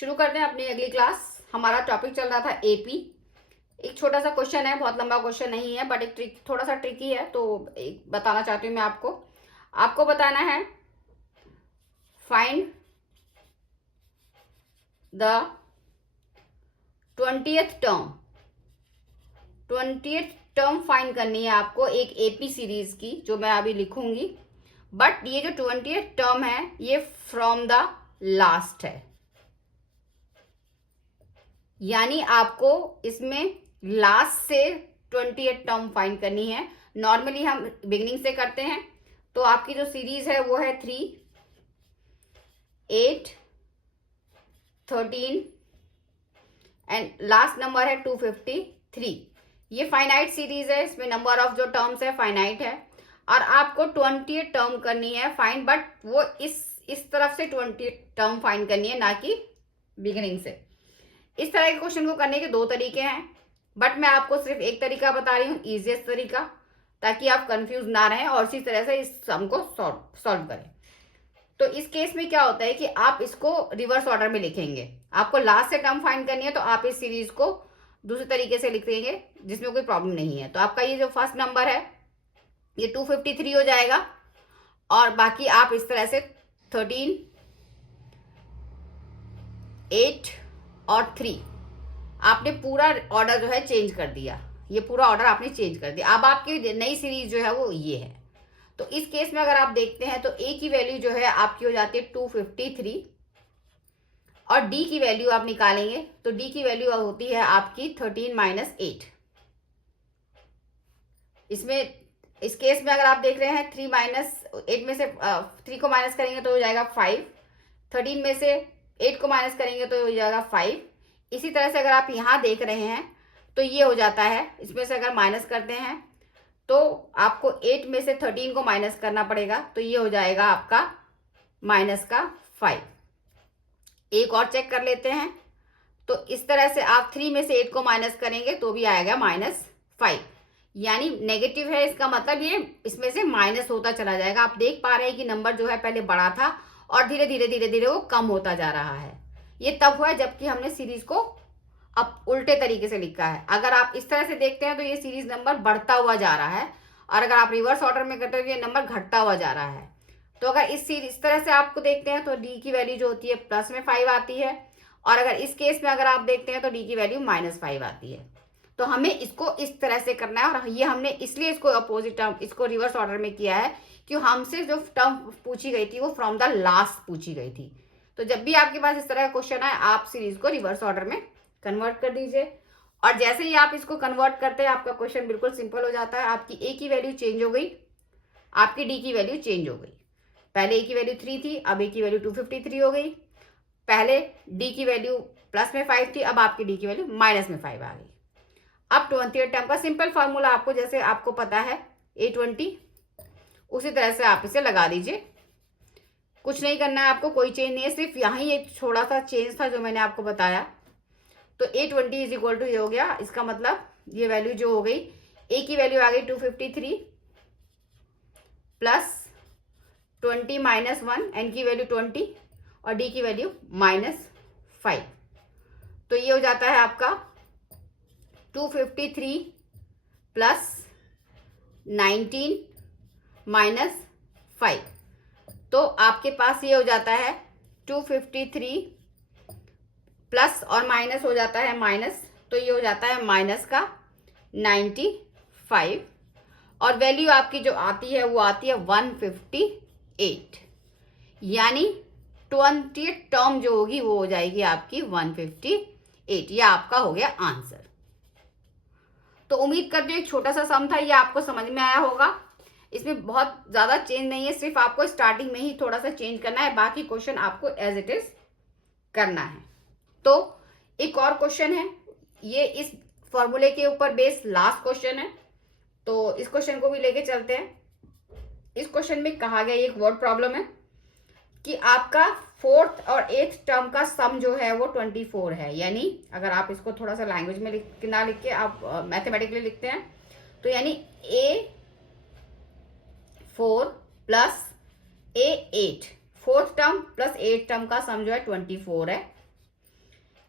शुरू करते हैं अपनी अगली क्लास। हमारा टॉपिक चल रहा था एपी। एक छोटा सा क्वेश्चन है, बहुत लंबा क्वेश्चन नहीं है, बट एक थोड़ा सा ट्रिकी है, तो एक बताना चाहती हूँ मैं आपको। आपको बताना है find the 20th term. 20th term find करनी है आपको एक एपी सीरीज की, जो मैं अभी लिखूंगी। बट ये जो 20th टर्म है ये फ्रॉम द लास्ट है, यानी आपको इसमें लास्ट से 20th टर्म फाइंड करनी है। नॉर्मली हम बिगिनिंग से करते हैं, तो आपकी जो सीरीज है वो है 3, 8, 13 एंड लास्ट नंबर है 253। ये फाइनाइट सीरीज है, इसमें नंबर ऑफ जो टर्म्स है फाइनाइट है, और आपको 20th टर्म करनी है फाइंड, बट वो इस तरफ से 20th टर्म फाइंड करनी है, ना कि बिगिनिंग से। इस तरह के क्वेश्चन को करने के दो तरीके हैं, बट मैं आपको सिर्फ एक तरीका बता रही हूँ, इजीएस्ट तरीका, ताकि आप कंफ्यूज ना रहें और इसी तरह से इस सम को सॉल्व करें। तो इस केस में क्या होता है कि आप इसको रिवर्स ऑर्डर में लिखेंगे। आपको लास्ट से टर्म फाइंड करनी है, तो आप इस सीरीज को दूसरे तरीके से लिख देंगे, जिसमें कोई प्रॉब्लम नहीं है। तो आपका ये जो फर्स्ट नंबर है ये 253 हो जाएगा, और बाकी आप इस तरह से 13, 8 और 3 आपने पूरा ऑर्डर जो है चेंज कर दिया। ये पूरा ऑर्डर आपने चेंज कर दिया। अब आपकी नई सीरीज जो है वो ये है। तो इस केस में अगर आप देखते हैं तो ए की वैल्यू जो है आपकी हो जाती है 253, और डी की वैल्यू आप निकालेंगे तो डी की वैल्यू होती है आपकी 13 माइनस 8। इसमें इस केस में अगर आप देख रहे हैं 3 माइनस 8 में से 3 को माइनस करेंगे तो हो जाएगा 5, 13 में से 8 को माइनस करेंगे तो हो जाएगा 5। इसी तरह से अगर आप यहाँ देख रहे हैं तो ये हो जाता है, इसमें से अगर माइनस करते हैं तो आपको 8 में से 13 को माइनस करना पड़ेगा, तो ये हो जाएगा आपका माइनस का 5। एक और चेक कर लेते हैं, तो इस तरह से आप 3 में से 8 को माइनस करेंगे तो भी आएगा -5, यानी नेगेटिव है। इसका मतलब ये इसमें से माइनस होता चला जाएगा। आप देख पा रहे हैं कि नंबर जो है पहले बड़ा था और धीरे धीरे धीरे धीरे वो कम होता जा रहा है। ये तब हुआ जबकि हमने सीरीज को अब उल्टे तरीके से लिखा है। अगर आप इस तरह से देखते हैं तो ये सीरीज नंबर बढ़ता हुआ जा रहा है, और अगर आप रिवर्स ऑर्डर में करते हो तो ये नंबर घटता हुआ जा रहा है। तो अगर इस तरह से आपको देखते हैं तो डी की वैल्यू जो होती है प्लस में 5 आती है, और अगर इस केस में अगर आप देखते हैं तो डी की वैल्यू -5 आती है। तो हमें इसको इस तरह से करना है, और ये हमने इसलिए इसको अपोजिट टर्म, इसको रिवर्स ऑर्डर में किया है कि हमसे जो टर्म पूछी गई थी वो फ्रॉम द लास्ट पूछी गई थी। तो जब भी आपके पास इस तरह का क्वेश्चन आए, आप सीरीज को रिवर्स ऑर्डर में कन्वर्ट कर दीजिए, और जैसे ही आप इसको कन्वर्ट करते हैं आपका क्वेश्चन बिल्कुल सिंपल हो जाता है। आपकी ए की वैल्यू चेंज हो गई, आपकी डी की वैल्यू चेंज हो गई। पहले ए की वैल्यू 3 थी, अब ए की वैल्यू 253 हो गई। पहले डी की वैल्यू प्लस में 5 थी, अब आपकी डी की वैल्यू माइनस में 5 आ गई। अब 20th टर्म का सिंपल फार्मूला आपको जैसे आपको पता है A20, उसी तरह से आप इसे लगा दीजिए। कुछ नहीं करना है आपको, कोई चेंज नहीं है, सिर्फ यहाँ ही एक थोड़ा सा चेंज था जो मैंने आपको बताया। तो A20 इज इक्वल टू ये हो गया। इसका मतलब ये वैल्यू जो हो गई, ए की वैल्यू आ गई 253 प्लस 20 माइनस 1, एन की वैल्यू 20 और डी की वैल्यू -5। तो ये हो जाता है आपका 253 प्लस 19 माइनस 5। तो आपके पास ये हो जाता है 253 प्लस और माइनस हो जाता है माइनस, तो ये हो जाता है माइनस का 95, और वैल्यू आपकी जो आती है वो आती है 158, यानी 20th टर्म जो होगी वो हो जाएगी आपकी 158। ये आपका हो गया आंसर। तो उम्मीद करती हूँ एक छोटा सा सम था, ये आपको समझ में आया होगा। इसमें बहुत ज़्यादा चेंज नहीं है, सिर्फ आपको स्टार्टिंग में ही थोड़ा सा चेंज करना है, बाकी क्वेश्चन आपको एज इट इज करना है। तो एक और क्वेश्चन है, ये इस फॉर्मूले के ऊपर बेस्ड लास्ट क्वेश्चन है, तो इस क्वेश्चन को भी लेके चलते हैं। इस क्वेश्चन में कहा गया, एक वर्ड प्रॉब्लम है कि आपका 4th और 8th टर्म का सम जो है वो 24 है। यानी अगर आप इसको थोड़ा सा लैंग्वेज में ना लिख के आप मैथमेटिकली लिखते हैं, तो यानी A4 plus A8, 4th term plus 8th term का सम जो है 24 है।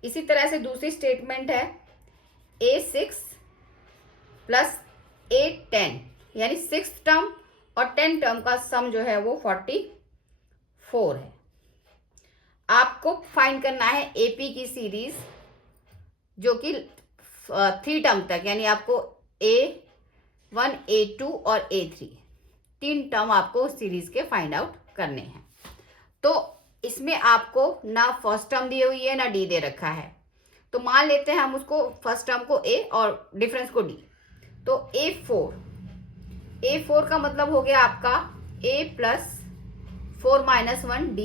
इसी तरह से दूसरी स्टेटमेंट है A6 प्लस A10 यानी 6th टर्म और 10 टर्म का सम जो है वो 44 है। आपको फाइंड करना है AP की सीरीज जो कि 3 टर्म तक, यानी आपको A1 A2 और A3 3 टर्म आपको सीरीज के फाइंड आउट करने हैं। तो इसमें आपको ना फर्स्ट टर्म दी हुई है ना डी दे रखा है, तो मान लेते हैं हम उसको फर्स्ट टर्म को A और डिफरेंस को D। तो A4 का मतलब हो गया आपका A प्लस 4 माइनस 1 D,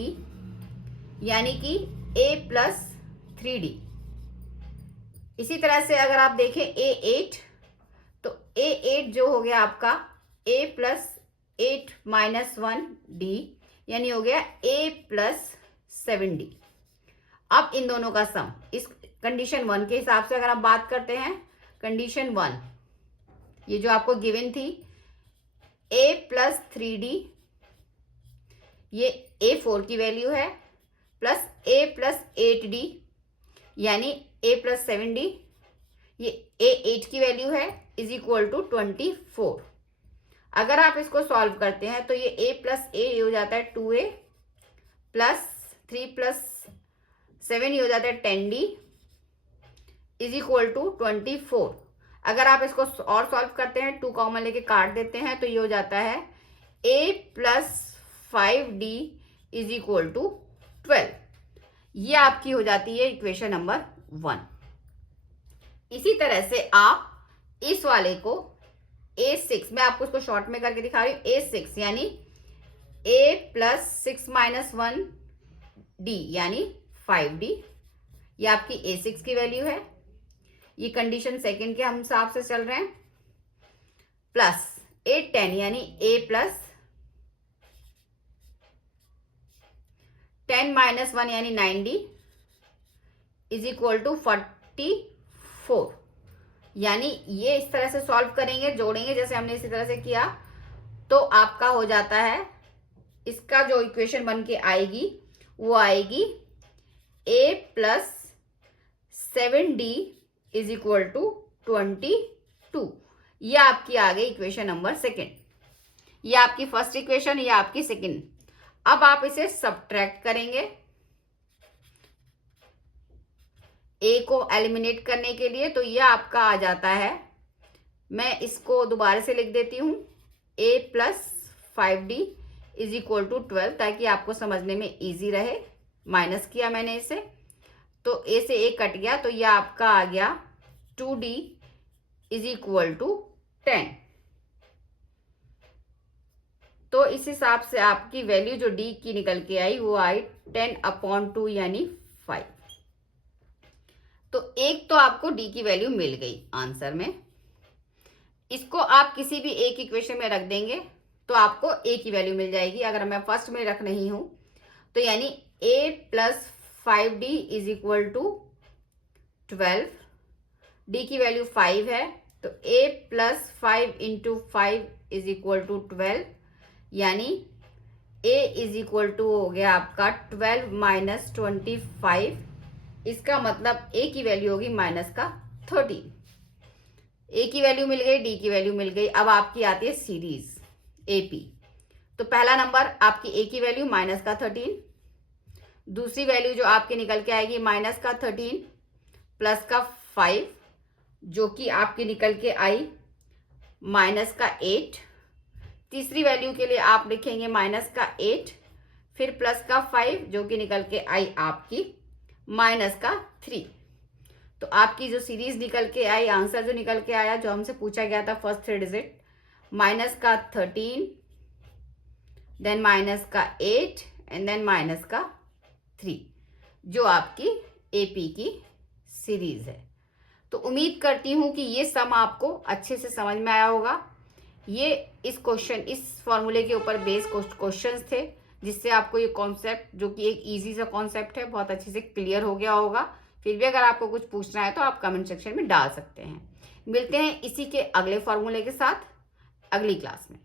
यानी कि A प्लस 3D। इसी तरह से अगर आप देखें A8, तो A8 जो हो गया आपका A प्लस 8 माइनस 1 D, यानी हो गया A प्लस 7D। अब इन दोनों का सम इस कंडीशन 1 के हिसाब से अगर आप बात करते हैं, कंडीशन 1 ये जो आपको गिवन थी A प्लस 3D, ये A4 की वैल्यू है, प्लस A प्लस 8D यानी A प्लस 7D, ये A8 की वैल्यू है, इज इक्वल टू 24। अगर आप इसको सॉल्व करते हैं तो ये A प्लस A हो जाता है 2A, प्लस 3 प्लस 7 ये हो जाता है 10D, इज इक्वल टू 24। अगर आप इसको और सॉल्व करते हैं, 2 कॉमन लेके काट देते हैं, तो ये हो जाता है A plus 5D is equal to 12। ये आपकी हो जाती है इक्वेशन नंबर 1। इसी तरह से आप इस वाले को A6, मैं आपको इसको शॉर्ट में करके दिखा रही हूँ, A6 यानी A प्लस 6 माइनस 1D यानी 5D, ये आपकी A6 की वैल्यू है। ये कंडीशन सेकंड के हम हिसाब से चल रहे हैं, प्लस A10 यानी A प्लस 10 माइनस 1 यानी 9D इज इक्वल टू 44। यानी ये इस तरह से सॉल्व करेंगे, जोड़ेंगे जैसे हमने इसी तरह से किया, तो आपका हो जाता है, इसका जो इक्वेशन बन के आएगी वो आएगी A plus 7D is equal to 22। ये आपकी आ गई इक्वेशन नंबर सेकेंड। ये आपकी फर्स्ट इक्वेशन, ये आपकी सेकेंड। अब आप इसे सब्ट्रैक्ट करेंगे A को एलिमिनेट करने के लिए, तो ये आपका आ जाता है, मैं इसको दोबारा से लिख देती हूं, A plus 5D is equal to 12, ताकि आपको समझने में इजी रहे। माइनस किया मैंने इसे, तो A से A कट गया, तो ये आपका आ गया 2D इज इक्वल टू 10। तो इस हिसाब से आपकी वैल्यू जो D की निकल के आई वो आई 10/2 यानी 5। तो एक तो आपको D की वैल्यू मिल गई आंसर में। इसको आप किसी भी एक इक्वेशन में रख देंगे तो आपको A की वैल्यू मिल जाएगी। अगर मैं फर्स्ट में रख रही हूं तो यानी A plus 5D is equal to 12, D की वैल्यू 5 है, तो A plus 5 into 5 is equal to 12, यानी A इज इक्वल टू हो गया आपका 12 माइनस 25। इसका मतलब A की वैल्यू होगी माइनस का 13। A की वैल्यू मिल गई, D की वैल्यू मिल गई। अब आपकी आती है सीरीज AP। तो पहला नंबर आपकी A की वैल्यू माइनस का 13, दूसरी वैल्यू जो आपकी निकल के आएगी माइनस का 13 प्लस का 5, जो कि आपकी निकल के आई माइनस का 8। तीसरी वैल्यू के लिए आप लिखेंगे माइनस का 8, फिर प्लस का 5, जो कि निकल के आई आपकी माइनस का 3। तो आपकी जो सीरीज निकल के आई, आंसर जो निकल के आया, जो हमसे पूछा गया था फर्स्ट 3 डिजिट, माइनस का 13, देन माइनस का 8 एंड देन माइनस का 3, जो आपकी AP की सीरीज है। तो उम्मीद करती हूँ कि ये सम आपको अच्छे से समझ में आया होगा। ये इस फॉर्मूले के ऊपर बेस्ड क्वेश्चंस थे, जिससे आपको ये कॉन्सेप्ट, जो कि एक इजी सा कॉन्सेप्ट है, बहुत अच्छे से क्लियर हो गया होगा। फिर भी अगर आपको कुछ पूछना है तो आप कमेंट सेक्शन में डाल सकते हैं। मिलते हैं इसी के अगले फॉर्मूले के साथ अगली क्लास में।